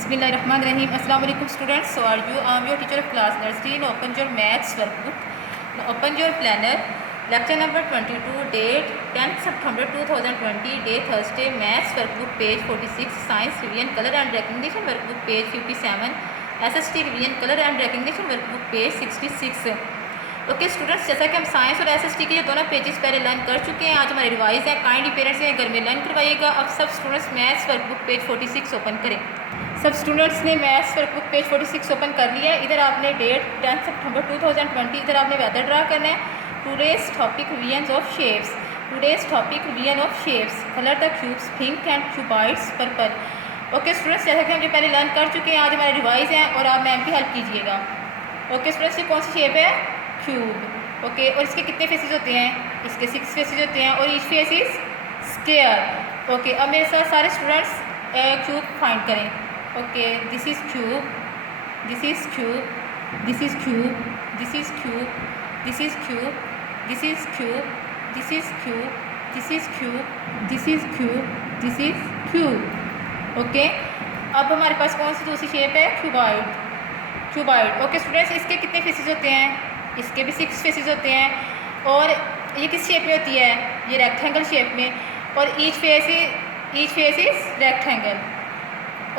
Bismillahirrahmanirrahim. Assalamu alaikum students. So are you? I am your teacher of class nursery. Now open your maths workbook. Now open your planner. Lecture number 22. Date 10th September 2020. Day Thursday. Maths workbook page 46. Science revision color and recognition workbook page 57. SST revision color and recognition workbook page 66. Okay students, जैसा कि हम science और SST के जो दोनों pages पहले learn कर चुके हैं, आज हमारे रिवाइज हैं। काइंडली पेरेंट्स ने घर में लर्न करवाइएगा। अब सब students maths workbook page 46 open करें। सब स्टूडेंट्स ने मैथ्स वर्कबुक पेज 46 ओपन कर लिया है। इधर आपने डेट 10 सितंबर 2020, इधर आपने वेदर ड्रा करना है। Today's topic revision of shapes. Today's topic revision of shapes. Colour the cubes pink and cuboids purple. Okay students, जैसा कि हम जो पहले लर्न कर चुके हैं, आज हमारे रिवाइज हैं और आप मैम की हेल्प कीजिएगा। ओके स्टूडेंट्स, ये कौन सी शेप है? क्यूब। ओके, और इसके कितने फेसेस होते हैं? इसके 6 फेसेस होते हैं और each face is square. Okay, अब मेरे साथ सारे स्टूडेंट्स क्यूब फाइंड करें। Okay, this is cube, this is cube, this is cube, this is cube, this is cube, this is cube, this is cube, this is cube, this is cube, this is cube. Okay, अब हमारे पास कौन सी दूसरी shape है? Cuboid. Cuboid. Okay students, इसके कितने faces होते हैं? इसके भी 6 फेसेस होते हैं। और ये किस शेप में होती है? ये रेक्टेंगल शेप में। और each face is rectangle.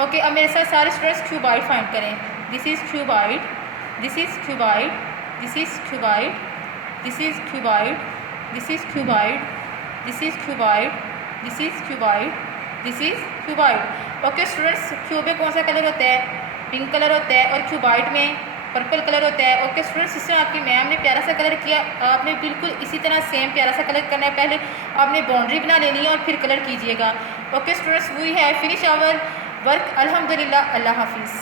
Okay, अब मेरे साथ सारे स्टूडेंट्स क्यूबाइड फाइंड करें। This is cuboid, this is cuboid, this is cuboid, this is cuboid, this is cuboid, this is cuboid, this is cuboid, this is cuboid. Okay students, cube में कौन सा colour होता है? Pink colour होता है। और cuboid में purple colour होता है। ओके स्टूडेंट्स, इस तरह आपकी मैम ने प्यारा सा कलर किया, आपने बिल्कुल इसी तरह सेम प्यारा सा कलर करना है। पहले आपने बाउंड्री बना लेनी है और फिर कलर कीजिएगा। Okay students, we have finish our work. अल्हम्दुलिल्लाह। अल्लाह हाफिज़।